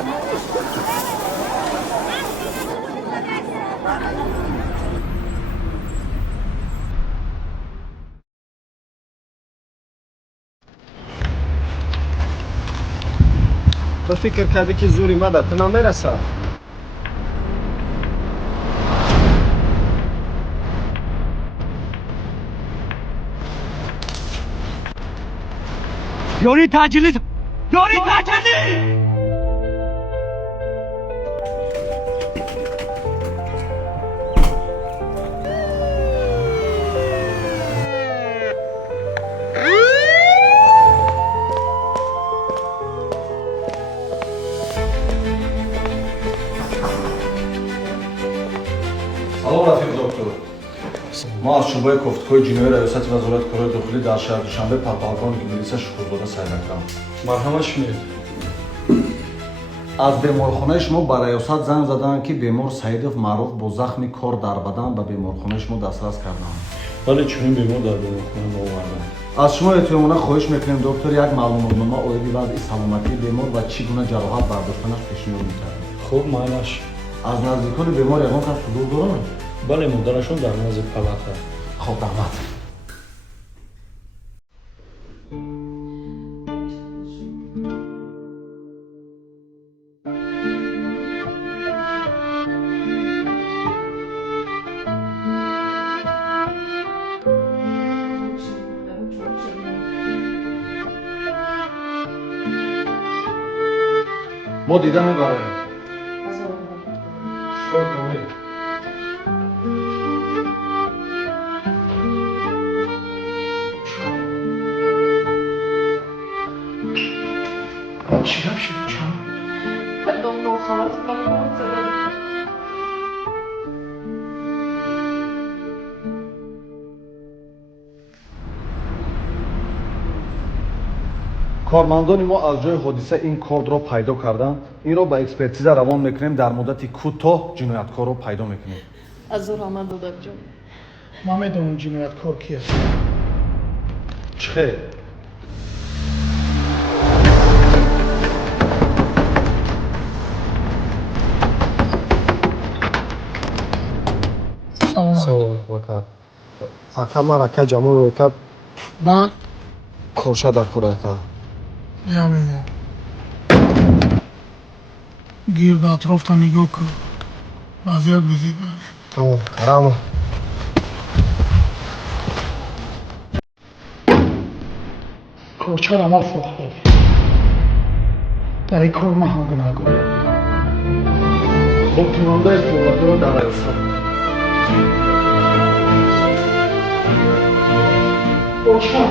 تو فکر کردی که زوری مدد تو نمیرسه. یاری تعجیلی تعجیلی سلام رفیق دکتر. ما از شعبه کوفتکوی جنوبی ریاست وزارت کارهای داخلی در شهر دوشنبه پاپاگان انگلیس شکرزاده سیدکرم. مرحمتش میاد. از بیمارخانه شما به ریاست زنگ زدن که بیمار سعیدов معروف با زخم کار در بدن به بیمارخانه شما دسترس کردند. ولی چنین بیمار در بیمارخانه ما آوردن. از شما احتمالاً خواهش میکنیم دکتر یک معلوماتنامه اویدی وضع سلامتی بیمار و چگونه جراحت برداشتنش پیشنهاد می‌کنید. خوب معنیش. از نزدیکان بیمار یگان کس حضور دارند؟ بله مادرشون در نزد پلاتر. خب رحمت. ما دیدن می‌بریم. شکر کنید. چی هم شده چند؟ کارمندان ما از جای حادثه این کد را پیدا کردند. این را به اکسپرتیزه روان میکنیم. در مدت کوتاه جنایتکار را پیدا میکنیم. از رحمت دادر جان. ما میدونم جنایتکار کی است. چه؟ سوال وکر. اکا ما رکه جامو وکر. بعد کورشه در کورایتا. بیا ببین گرد اطراف تا نگاه کن وضعیت بزید تمام کرامو. کورچه را ما فروخته در این کار ما هم گناهگار خب تونانده است مولده را در ریاست. کورچه